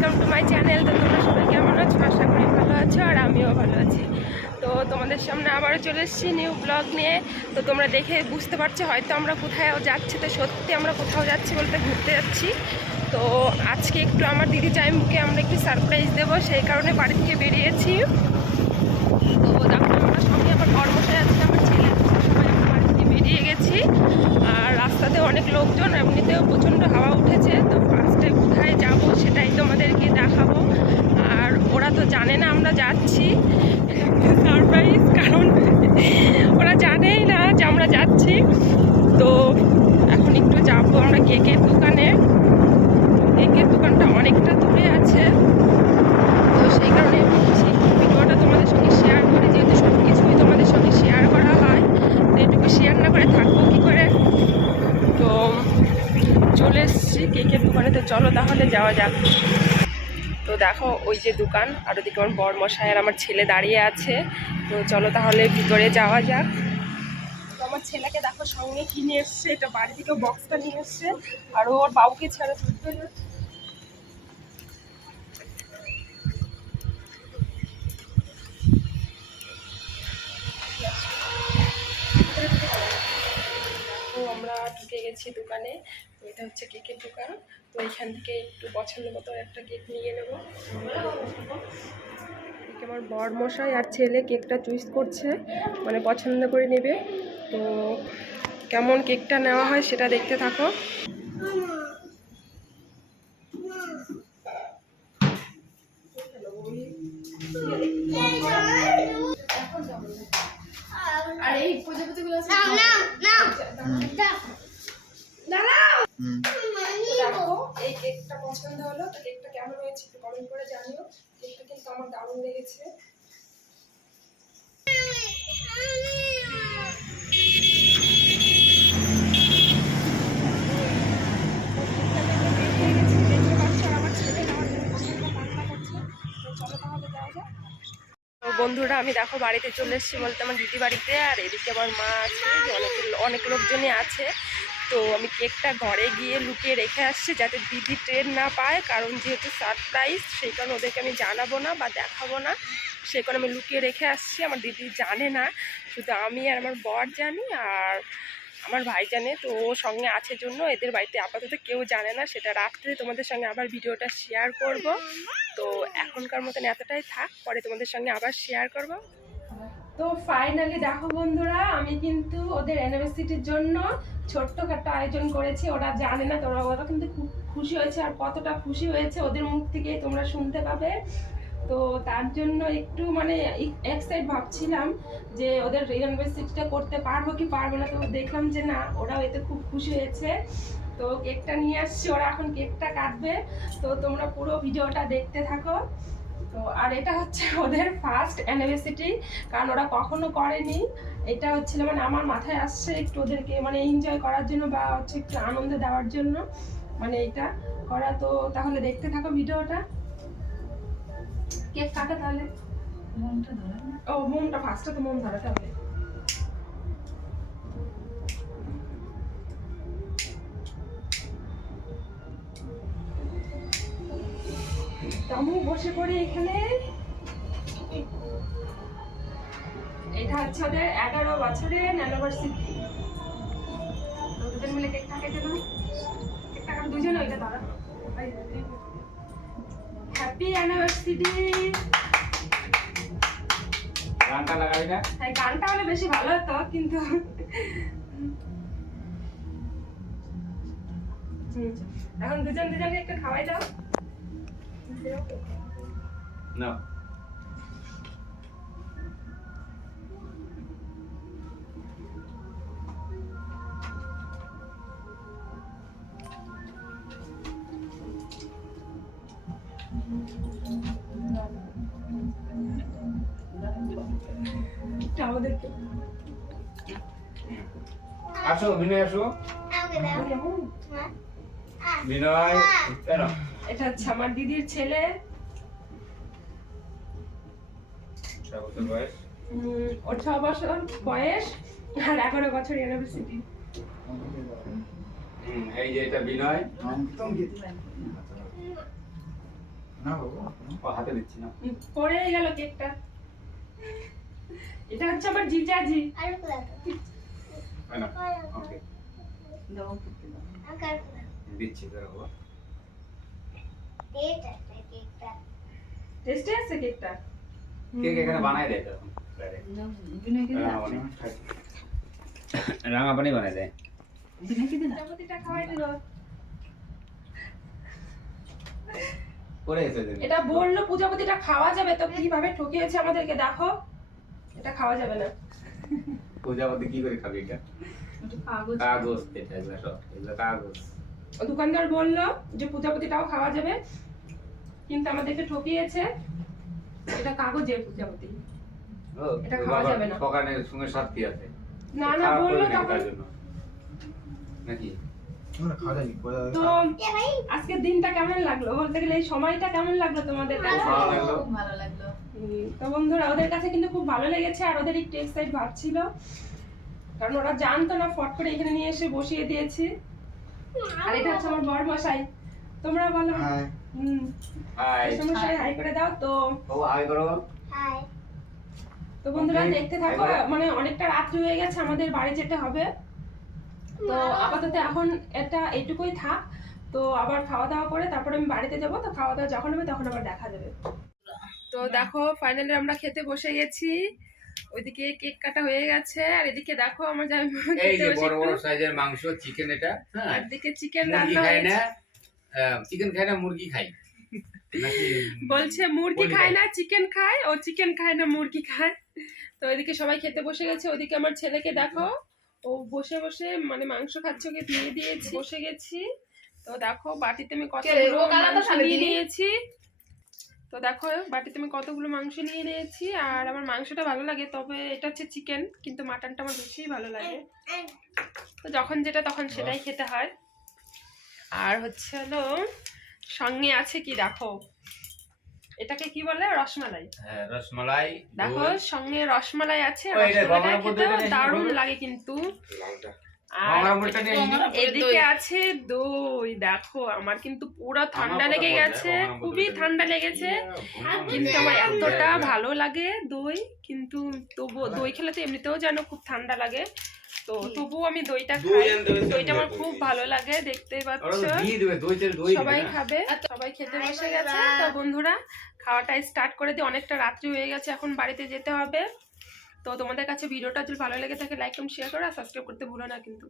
Welcome to my channel. তো তোমরা সবাই কেমন আছো? আশা করি ভালো আছো, আর আমিও ভালো আছি। তো তোমাদের সামনে আবারও চলে এসেছি নিউ ব্লগ নিয়ে। তো তোমরা দেখে বুঝতে পারছো হয়তো আমরা কোথাও যাচ্ছি। তো সত্যি আমরা কোথাও যাচ্ছি বলতে ঘুরতে যাচ্ছি। তো আজকে একটু আমার দিদি জামাইকে আমরা একটু সারপ্রাইজ দেবো, সেই কারণে বাড়ি থেকে বেরিয়েছি। তো দেখো আমরা সঙ্গে আমার কর্মশাই আছে, আমার ছেলে, সবাই আমরা বাড়ি থেকে বেরিয়ে গেছি। আর রাস্তাতে অনেক লোকজন, এমনিতেও প্রচণ্ড হাওয়া উঠেছে। তো ফার্স্টে কোথায় যাব সেটাই তোমাদেরকে দেখাবো। আর ওরা তো জানে না আমরা যাচ্ছি, সারপ্রাইজ, কারণ ওরা জানেই না যে আমরা যাচ্ছি। তো এখন একটু যাবো আমরা কেকের দোকানে। কেকের দোকানটা অনেকটা দূরে আছে, তো সেই কারণে বলছি ভিডিওটা তোমাদের সঙ্গে শেয়ার করি, যেহেতু সব কিছুই তোমাদের সঙ্গে শেয়ার করা হয়। তো এটুকু শেয়ার না করে থাকবো কী করে। তো চলে এসেছি কেকের দোকানে। তো চলো তাহলে যাওয়া যাক। তো দেখো ওই যে দোকান, আর ওদিকে আমার বরমশাই আর আমার ছেলে দাঁড়িয়ে আছে। তো চলো তাহলে ভিতরে যাওয়া যাক। তো আমার ছেলেকে দেখো সঙ্গে কিনে এসছে, এটা বাড়ি থেকে বক্সটা নিয়ে এসছে, আর ওর বাবুকে ছেড়ে তুলতে না। আমরা ঢুকে গেছি দোকানে। তো এটা হচ্ছে কেকের দোকান। তো এখান থেকে একটু পছন্দ মতো একটা কেক নিয়ে নেবো। আমার বরমশাই আর ছেলে কেকটা চুজ করছে, মানে পছন্দ করে নেবে। তো কেমন কেকটা নেওয়া হয় সেটা দেখতে থাকো। আর এই প্রজাপতিগুলো দেখো, এই কেকটা পছন্দ হলো। তো কেকটা কেমন হয়েছে একটু কমেন্ট করে জানিও। কেকটা কিন্তু আমার দারুণ লেগেছে। বন্ধুরা আমি দেখো বাড়িতে চলে এসেছি, বলতে আমার দিদি বাড়িতে। আর এদিকে আমার মা আছে, অনেক লোকজনই আছে। তো আমি কেকটা ঘরে গিয়ে লুকিয়ে রেখে আসছি, যাতে দিদি ট্রেন না পায়, কারণ যেহেতু সারপ্রাইজ সেই কারণে ওদেরকে আমি জানাবো না বা দেখাবো না, সেই কারণে আমি লুকিয়ে রেখে আসছি। আমার দিদি জানে না, শুধু আমি আর আমার বর জানি, আর আমার ভাই জানে। তো ও সঙ্গে আছে জন্য এদের বাড়িতে আপাতত কেউ জানে না। সেটা রাত্রে তোমাদের সঙ্গে আবার ভিডিওটা শেয়ার করব। তো এখনকার মতন এতটাই থাক, পরে তোমাদের সঙ্গে আবার শেয়ার করব। তো ফাইনালি দেখো বন্ধুরা, আমি কিন্তু ওদের অ্যানিভার্সারির জন্য ছোট্টখাটো আয়োজন করেছি। ওরা জানে না, ওরা কিন্তু খুব খুশি হয়েছে, আর কতটা খুশি হয়েছে ওদের মুখ থেকেই তোমরা শুনতে পাবে। তো তার জন্য একটু মানে এক্সাইট ভাবছিলাম যে ওদের অ্যানিভার্সারিটা করতে পারবো কি পারবো না। তো দেখলাম যে না, ওরাও এতে খুব খুশি হয়েছে। তো কেকটা নিয়ে আসছি, ওরা এখন কেকটা কাটবে। তো তোমরা পুরো ভিডিওটা দেখতে থাকো। তো আর এটা হচ্ছে ওদের ফার্স্ট অ্যানিভার্সারি, কারণ ওরা কখনো করেনি। এটা হচ্ছিল মানে আমার মাথায় আসছে একটু ওদেরকে মানে এনজয় করার জন্য, বা হচ্ছে একটু আনন্দ দেওয়ার জন্য মানে এটা করা। তো তাহলে দেখতে থাকো ভিডিওটা। কেক কাটা তাহলে। মোমটা ধরা, ও মোমটা ফার্স্টে তো মোম ধরাতে হবে। আমি বসে পড়ি এখানে। এটা হচ্ছে ওদের 11 বছরের অ্যানিভার্সারি। দুজন মিলে কেকটা কেটে দেবো। কেকটা কাটা দুজনে, ওইটা ধরা। Happy anniversary. গানটা লাগাবি না? হ্যাঁ, গানটা হলে বেশি ভালো হতো, কিন্তু এখন দুজনকে একটু খাওয়াই দাও না। আমাদেরকে আসো, বিনয় আসো। বিনয়, এটা হচ্ছে আমার দিদির ছেলে। 6 বছর বয়স। ওর 6 বছর বয়স আর 11 বছর ইউনিভার্সিটি। এই যে এটা বিনয়। না বাবা ও হাতে দিচ্ছি না পড়ে গেল কেকটা। এটা হচ্ছে আমার জিজাজি। না ওকে দিচ্ছি বাবা টেস্টি আছে কেকটা। কেক এখানে বানাই দেয় তখন রাঙা পানি বানাই দেয় প্রজাপতিটা খাওয়াই দিল। পরে এসে দেবে এটা বললো প্রজাপতিটা খাওয়া যাবে, তো কিভাবে ঠকিয়েছে আমাদেরকে দেখো। এটা খাওয়া যাবে না। প্রজাপতি কি করে খাবে এটা কাগজ এটা এগুলো সব এগুলো কাগজ ও দোকানদার বললো যে প্রজাপতিটাও খাওয়া যাবে, কিন্তু আমাদেরকে ঠকিয়েছে। এটা কাগজের প্রজাপতি, এটা খাওয়া যাবে না। পকানের সঙ্গে সাথী আছে না না বললো তখন। নাকি তো আজকের দিনটা কেমন লাগলো বলতে গেলে, এই সময়টা কেমন লাগলো তোমাদের কাছে? ভালো লাগলো। তো বন্ধুরা ওদের কাছে কিন্তু খুব ভালো লেগেছে, আর ওদের একটু এক্সাইট ভাব ছিল, কারণ ওরা জানতো না, ফট করে এখানে নিয়ে এসে বসিয়ে দিয়েছি। আর এটা হচ্ছে আমার বড় মশাই। তোমরা বলো হাই হাই মশাই হাই করে দাও। তো ও হাই করো তো বন্ধুরা Okay, দেখতে থাকো, bye bye. মানে অনেকটা রাত্রি হয়ে গেছে, আমাদের বাড়ি যেতে হবে। তো আপাতত এখন এটা এইটুকুই থাক, তো আবার খাওয়া দাওয়া করে তারপরে আমি বাড়িতে যাবো। তো খাওয়া দাওয়া যখন হবে তখন আবার দেখা যাবে। তো দেখো ফাইনালি আমরা খেতে বসে গেছি। ওইদিকে কেক কাটা হয়ে গেছে, আর এদিকে দেখো আমার জামাই এই খেতে যে বসে বড় বড় একটু। সাইজের মাংস চিকেন এটা হ্যাঁ আর এদিকে চিকেন মুরগি রান্না খায় না হয়েছে। চিকেন খায় না মুরগি খায় নাকি বলছে মুরগি বলি খায় ভাই। না চিকেন খায়, ও চিকেন খায় না মুরগি খায়। তো এদিকে সবাই খেতে বসে গেছে। ওদিকে আমার ছেলেকে দেখো, ও বসে বসে মানে মাংস খাচ্ছে, ওকে দিয়ে দিয়েছি, বসে গেছি। তো দেখো বাটিতে আমি কতগুলো মাংস নিয়ে নিয়েছি। তো দেখো বাটিতে আমি কতগুলো মাংস নিয়ে নিয়েছি, আর আমার মাংসটা ভালো লাগে, তবে এটা হচ্ছে চিকেন, কিন্তু মাটনটা আমার বেশি ভালো লাগে। তো যখন যেটা তখন সেটাই খেতে হয়। আর হচ্ছে হলো সঙ্গে আছে কি দেখো, এটাকে কি বলে, রসমালাই। হ্যাঁ রসমালাই দেখো দই। সঙ্গে রসমালাই আছে, ও, এটা রসমালাইটা গঙ্গার খেতে পদ্ধতিটা নিয়ে দারুণ শুরু। লাগে কিন্তু। লালটা আর গঙ্গার নিয়ে নিবি? এদিকে আছে দই। দেখো আমার কিন্তু পুরো ঠান্ডা আমার লেগে কথা বল, গেছে, গঙ্গার খুবই পদ্ধতিটা ঠান্ডা নিয়ে। লেগেছে, ইয়া, কিন্তু গঙ্গার আমার পদ্ধতিটা এতটা নিয়ে। ভালো লাগে দই, কিন্তু তবুও দই খেলে তো এমনিতেও যেন খুব ঠান্ডা লাগে, তো তবুও আমি দইটা দই খাই। আনতে হবে, দইটা আমার দই খুব দিয়ে। ভালো লাগে, দেখতেই ওরা পাচ্ছ। তো দিয়ে দেবে দই তেল দই সবাই দিবে না। খাবে, সবাই খেতে বসে গেছে। তো বন্ধুরা খাওয়াটা স্টার্ট করে দিই, অনেকটা রাত্রি হয়ে গেছে, এখন বাড়িতে যেতে হবে। তো তোমাদের কাছে ভিডিওটা যদি ভালো লেগে থাকে লাইক কমেন্ট শেয়ার করো, আর সাবস্ক্রাইব করতে ভুলো না কিন্তু।